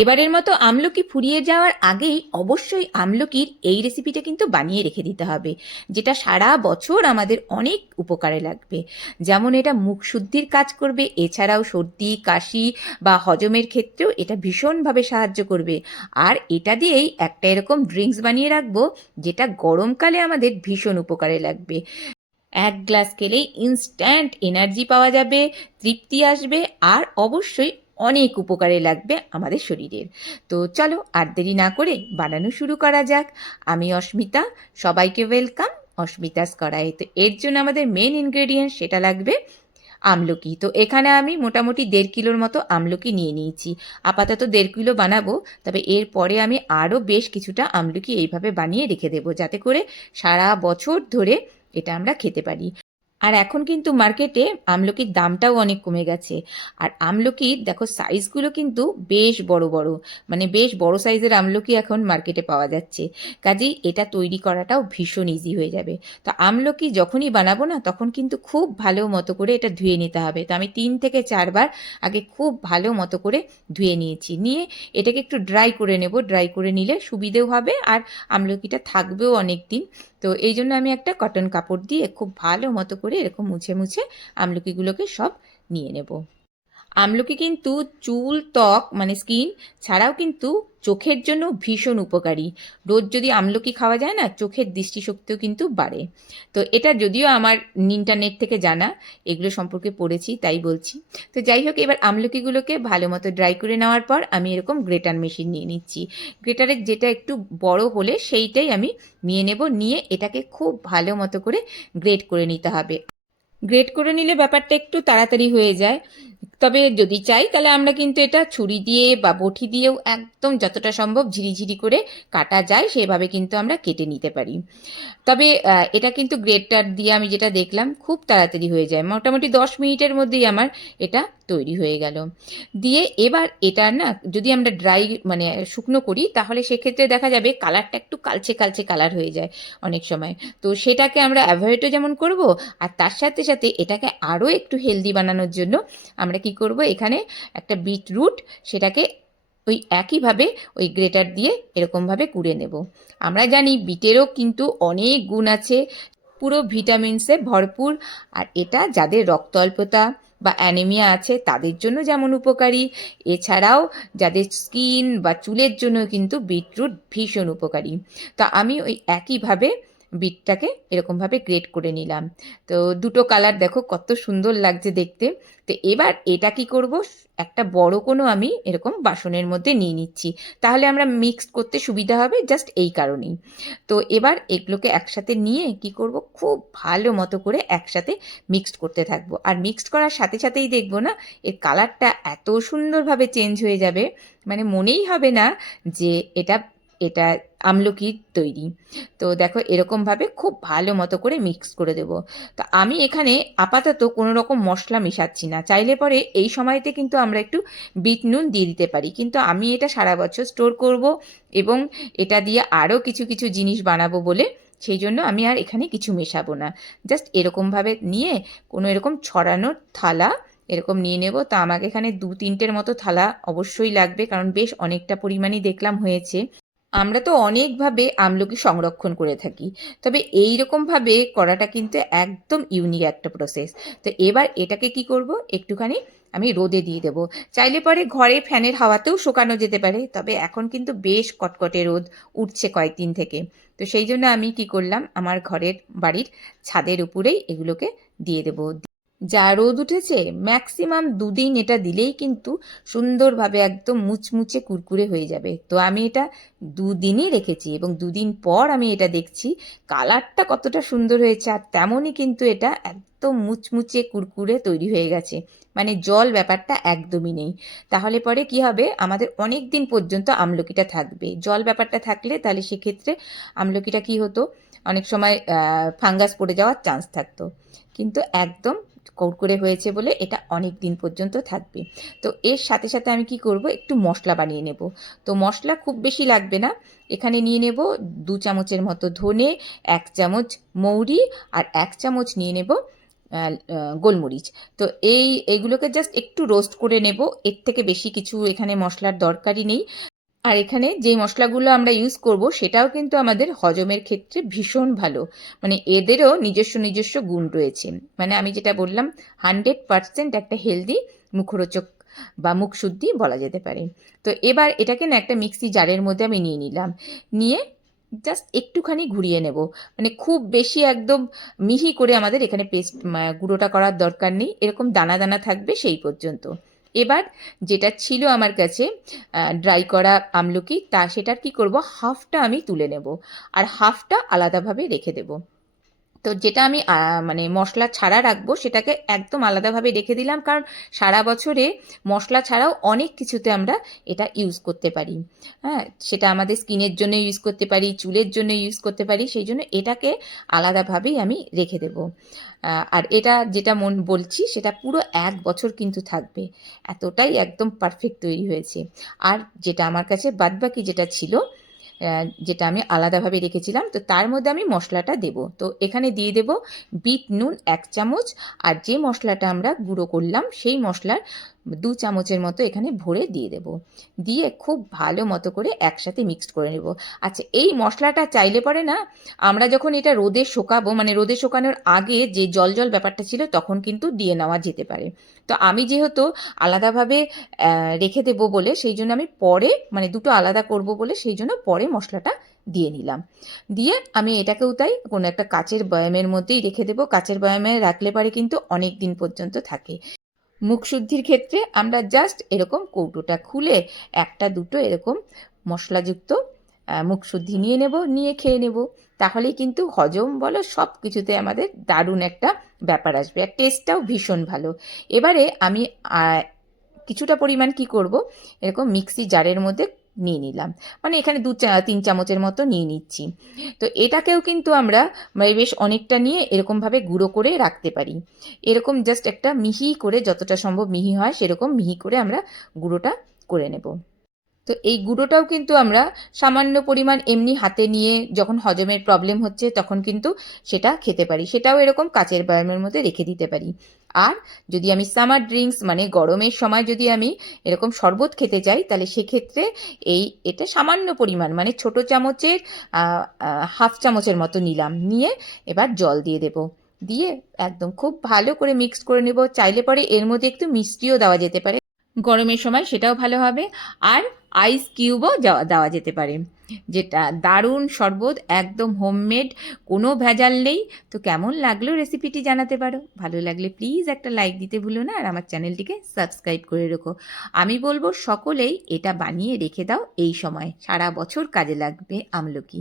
এবারের মতো আমলকি ফুরিয়ে যাওয়ার আগেই অবশ্যই আমলকির এই রেসিপিটা কিন্তু বানিয়ে রেখে দিতে হবে, যেটা সারা বছর আমাদের অনেক উপকারে লাগবে। যেমন এটা মুখ শুদ্ধির কাজ করবে, এছাড়াও সর্দি, কাশি বা হজমের ক্ষেত্রেও এটা ভীষণভাবে সাহায্য করবে। আর এটা দিয়েই একটা এরকম ড্রিঙ্কস বানিয়ে রাখব, যেটা গরমকালে আমাদের ভীষণ উপকারে লাগবে। এক গ্লাস খেলেই ইনস্ট্যান্ট এনার্জি পাওয়া যাবে, তৃপ্তি আসবে, আর অবশ্যই অনেক উপকারে লাগবে আমাদের শরীরের। তো চলো আর দেরি না করে বানানো শুরু করা যাক। আমি অস্মিতা, সবাইকে ওয়েলকাম। অস্মিতাস করায় তো এর জন্য আমাদের মেন ইনগ্রেডিয়েন্ট সেটা লাগবে আমলকি। তো এখানে আমি মোটামুটি দেড় কিলোর মতো আমলকি নিয়ে নিয়েছি। আপাতত দেড় কিলো বানাবো, তবে এরপরে আমি আরও বেশ কিছুটা আমলকি এইভাবে বানিয়ে রেখে দেবো, যাতে করে সারা বছর ধরে এটা আমরা খেতে পারি। আর এখন কিন্তু মার্কেটে আমলকির দামটাও অনেক কমে গেছে। আর আমলকির দেখো সাইজগুলো কিন্তু বেশ বড় বড় মানে বেশ বড় সাইজের আমলকি এখন মার্কেটে পাওয়া যাচ্ছে। কাজেই এটা তৈরি করাটাও ভীষণ ইজি হয়ে যাবে। তো আমলকি যখনই বানাবো না, তখন কিন্তু খুব ভালো মতো করে এটা ধুয়ে নিতে হবে। তো আমি তিন থেকে চারবার আগে খুব ভালো মতো করে ধুয়ে নিয়েছি। নিয়ে এটাকে একটু ড্রাই করে নেব। ড্রাই করে নিলে সুবিধেও হবে আর আমলকিটা থাকবেও অনেক দিন তো এই জন্য আমি একটা কটন কাপড় দিয়ে খুব ভালো মতো করে এরকম মুছে মুছে আমলকিগুলোকে সব নিয়ে নেব। আমলকি কিন্তু চুল, ত্বক মানে স্কিন ছাড়াও কিন্তু চোখের জন্য ভীষণ উপকারী। রোজ যদি আমলকি খাওয়া যায় না, চোখের দৃষ্টিশক্তিও কিন্তু বাড়ে। তো এটা যদিও আমার ইন্টারনেট থেকে জানা, এগুলো সম্পর্কে পড়েছি, তাই বলছি। তো যাই হোক, এবার আমলকিগুলোকে ভালো মতো ড্রাই করে নেওয়ার পর আমি এরকম গ্রেটার মেশিন নিয়ে নিচ্ছি। গ্রেটারের যেটা একটু বড় হলে সেইটাই আমি নিয়ে নেব, নিয়ে এটাকে খুব ভালো মতো করে গ্রেট করে নিতে হবে। গ্রেট করে নিলে ব্যাপারটা একটু তাড়াতাড়ি হয়ে যায়। তবে যদি চাই, তাহলে আমরা কিন্তু এটা ছুরি দিয়ে বা বটি দিয়েও একদম যতটা সম্ভব ঝিরিঝিরি করে কাটা যায়, সেভাবে কিন্তু আমরা কেটে নিতে পারি। তবে এটা কিন্তু গ্রেটার দিয়ে আমি যেটা দেখলাম খুব তাড়াতাড়ি হয়ে যায়। মোটামুটি দশ মিনিটের মধ্যেই আমার এটা তৈরি হয়ে গেল। দিয়ে এবার এটা না, যদি আমরা ড্রাই মানে শুকনো করি, তাহলে সেক্ষেত্রে দেখা যাবে কালারটা একটু কালচে কালচে কালার হয়ে যায় অনেক সময়। তো সেটাকে আমরা অ্যাভয়েডও যেমন করব, আর তার সাথে সাথে এটাকে আরও একটু হেলদি বানানোর জন্য আমরা কি করব? এখানে একটা বিটরুট সেটাকে ওই একইভাবে ওই গ্রেটার দিয়ে এরকমভাবে কুড়ে নেব। আমরা জানি বিটেরও কিন্তু অনেক গুণ আছে, পুরো ভিটামিনসে ভরপুর, আর এটা যাদের রক্ত অল্পতা বা অ্যানিমিয়া আছে, তাদের জন্য যেমন উপকারী। এছাড়াও যাদের স্কিন বা চুলের জন্য কিন্তু বিটরুট ভীষণ উপকারী। তা আমি ওই একইভাবে বিটটাকে এরকমভাবে গ্রেট করে নিলাম। তো দুটো কালার দেখো কত সুন্দর লাগছে দেখতে। তো এবার এটা কি করব? একটা বড় কোনো আমি এরকম বাসনের মধ্যে নিয়ে নিচ্ছি। তাহলে আমরা মিক্স করতে সুবিধা হবে জাস্ট এই কারণেই। তো এবার এগুলোকে একসাথে নিয়ে কি করব? খুব ভালো মতো করে একসাথে মিক্সড করতে থাকব। আর মিক্সড করার সাথে সাথেই দেখব না, এর কালারটা এত সুন্দরভাবে চেঞ্জ হয়ে যাবে। মানে মনেই হবে না যে এটা এটা আমলকির তৈরি। তো দেখো এরকমভাবে খুব ভালো মতো করে মিক্স করে দেবো। তো আমি এখানে আপাতত কোনো রকম মশলা মেশাচ্ছি না। চাইলে পরে এই সময়তে কিন্তু আমরা একটু বিট নুন দিয়ে দিতে পারি। কিন্তু আমি এটা সারা বছর স্টোর করব এবং এটা দিয়ে আরও কিছু কিছু জিনিস বানাবো বলে সেই জন্য আমি আর এখানে কিছু মেশাবো না। জাস্ট এরকমভাবে নিয়ে কোনো এরকম ছড়ানোর থালা এরকম নিয়ে নেব। তো আমাকে এখানে দু তিনটের মতো থালা অবশ্যই লাগবে। কারণ বেশ অনেকটা পরিমাণই দেখলাম হয়েছে। আমরা তো অনেকভাবে আমলকি সংরক্ষণ করে থাকি। তবে এই রকমভাবে করাটা কিন্তু একদম ইউনিক একটা প্রসেস তো এবার এটাকে কি করব? একটুখানি আমি রোদে দিয়ে দেবো। চাইলে পরে ঘরে ফ্যানের হাওয়াতেও শুকানো যেতে পারে, তবে এখন কিন্তু বেশ কটকটে রোদ উঠছে কয়েকদিন থেকে। তো সেই জন্য আমি কি করলাম? আমার ঘরের বাড়ির ছাদের উপরেই এগুলোকে দিয়ে দেবো। যা রোদ উঠেছে ম্যাক্সিমাম দুদিন এটা দিলেই কিন্তু সুন্দরভাবে একদম মুচমুচে কুরকুরে হয়ে যাবে। তো আমি এটা দুদিনই রেখেছি এবং দুদিন পর আমি এটা দেখছি, কালারটা কতটা সুন্দর হয়েছে আর তেমনই কিন্তু এটা একদম মুচমুচে কুরকুরে তৈরি হয়ে গেছে। মানে জল ব্যাপারটা একদমই নেই। তাহলে পরে কি হবে? আমাদের অনেক দিন পর্যন্ত আমলকিটা থাকবে। জল ব্যাপারটা থাকলে তাহলে সেক্ষেত্রে আমলকিটা কি হতো? অনেক সময় ফাঙ্গাস পড়ে যাওয়ার চান্স থাকতো। কিন্তু একদম কুরকুরে হয়েছে বলে এটা অনেক দিন পর্যন্ত থাকবে। তো এর সাথে সাথে আমি কি করব? একটু মশলা বানিয়ে নেব। তো মশলা খুব বেশি লাগবে না। এখানে নিয়ে নেব দু চামচের মতো ধনে, এক চামচ মৌরি আর এক চামচ নিয়ে নেব গোলমরিচ। তো এই, এগুলোকে জাস্ট একটু রোস্ট করে নেব। এর থেকে বেশি কিছু এখানে মশলার দরকারই নেই। আর এখানে যে মশলাগুলো আমরা ইউজ করব, সেটাও কিন্তু আমাদের হজমের ক্ষেত্রে ভীষণ ভালো। মানে এদেরও নিজস্ব নিজস্ব গুণ রয়েছে। মানে আমি যেটা বললাম হান্ড্রেড পারসেন্ট একটা হেলদি মুখরোচক বা মুখশুদ্ধি বলা যেতে পারে। তো এবার এটাকে না একটা মিক্সি জারের মধ্যে আমি নিয়ে নিলাম। নিয়ে জাস্ট একটুখানি ঘুরিয়ে নেব। মানে খুব বেশি একদম মিহি করে আমাদের এখানে পেস্ট গুঁড়োটা করার দরকার নেই। এরকম দানা দানা থাকবে সেই পর্যন্ত। এবার যেটা ছিল আমার কাছে ড্রাই করা আমলকি, তা সেটার কি করব? হাফটা আমি তুলে নেব। আর হাফটা আলাদাভাবে রেখে দেব। তো যেটা আমি মানে মশলা ছাড়া রাখব সেটাকে একদম আলাদাভাবে রেখে দিলাম। কারণ সারা বছরে মশলা ছাড়াও অনেক কিছুতে আমরা এটা ইউজ করতে পারি। হ্যাঁ সেটা আমাদের স্কিনের জন্য ইউজ করতে পারি, চুলের জন্য ইউজ করতে পারি, সেই জন্য এটাকে আলাদাভাবেই আমি রেখে দেব। আর এটা যেটা মন বলছি সেটা পুরো এক বছর কিন্তু থাকবে। এতটাই একদম পারফেক্ট তৈরি হয়েছে। আর যেটা আমার কাছে বাদবাকি যেটা ছিল যেটা আমি আলাদাভাবে রেখেছিলাম, তো তার মধ্যে আমি মশলাটা দেব। তো এখানে দিয়ে দেব বিট, নুন এক চামচ, আর যে মশলাটা আমরা গুঁড়ো করলাম, সেই মশলার দু চামচের মতো এখানে ভরে দিয়ে দেব। দিয়ে খুব ভালো মতো করে একসাথে মিক্সড করে নেব। আচ্ছা এই মশলাটা চাইলে পরে না, আমরা যখন এটা রোদে শোকাবো মানে রোদে শোকানোর আগে যে জল জল ব্যাপারটা ছিল, তখন কিন্তু দিয়ে নেওয়া যেতে পারে। তো আমি যেহেতু আলাদাভাবে রেখে দেবো বলে, সেই জন্য আমি পরে মানে দুটো আলাদা করব বলে, সেই জন্য পরে মশলাটা দিয়ে নিলাম। দিয়ে আমি এটাকেও তাই কোনো একটা কাচের বয়ামের মধ্যেই রেখে দেবো। কাচের বয়ামে রাখলে পারে কিন্তু অনেক দিন পর্যন্ত থাকে। মুখ শুদ্ধির ক্ষেত্রে আমরা জাস্ট এরকম কৌটোটা খুলে একটা দুটো এরকম মশলাযুক্ত মুখশুদ্ধি মুখ শুদ্ধি নিয়ে নেব, নিয়ে খেয়ে নেব। তাহলেই কিন্তু হজম বলো সব কিছুতে আমাদের দারুণ একটা ব্যাপার আসবে আর টেস্টটাও ভীষণ ভালো। এবারে আমি কিছুটা পরিমাণ কি করব? এরকম মিক্সি জারের মধ্যে নিয়ে নিলাম। মানে এখানে দু চা, তিন চামচের মতো নিয়ে নিচ্ছি। তো এটাকেও কিন্তু আমরা মানে বেশ অনেকটা নিয়ে এরকমভাবে গুঁড়ো করে রাখতে পারি। এরকম জাস্ট একটা মিহি করে যতটা সম্ভব মিহি হয় সেরকম মিহি করে আমরা গুঁড়োটা করে নেব। তো এই গুঁড়োটাও কিন্তু আমরা সামান্য পরিমাণ এমনি হাতে নিয়ে যখন হজমের প্রবলেম হচ্ছে তখন কিন্তু সেটা খেতে পারি। সেটাও এরকম কাচের বয়ামের মধ্যে রেখে দিতে পারি। আর যদি আমি সামার ড্রিঙ্কস মানে গরমের সময় যদি আমি এরকম শরবত খেতে চাই তাহলে সেক্ষেত্রে এই, এটা সামান্য পরিমাণ মানে ছোট চামচের হাফ চামচের মতো নিলাম। নিয়ে এবার জল দিয়ে দেব। দিয়ে একদম খুব ভালো করে মিক্স করে নেব। চাইলে পরে এর মধ্যে একটু মিষ্টিও দেওয়া যেতে পারে। গরমের সময় সেটাও ভালো হবে। আর আইস কিউবও দেওয়া যেতে পারে। যেটা দারুণ, শরবত, একদম হোমমেড কোনো ভেজাল নেই। তো কেমন লাগল রেসিপিটি জানাতে পারো? ভালো লাগলে প্লিজ একটা লাইক দিতে ভুলো না, আর আমার চ্যানেলটিকে সাবস্ক্রাইব করে রেখো। আমি বলব সকলেই এটা বানিয়ে রেখে দাও এই সময়। সারা বছর কাজে লাগবে আমলকি।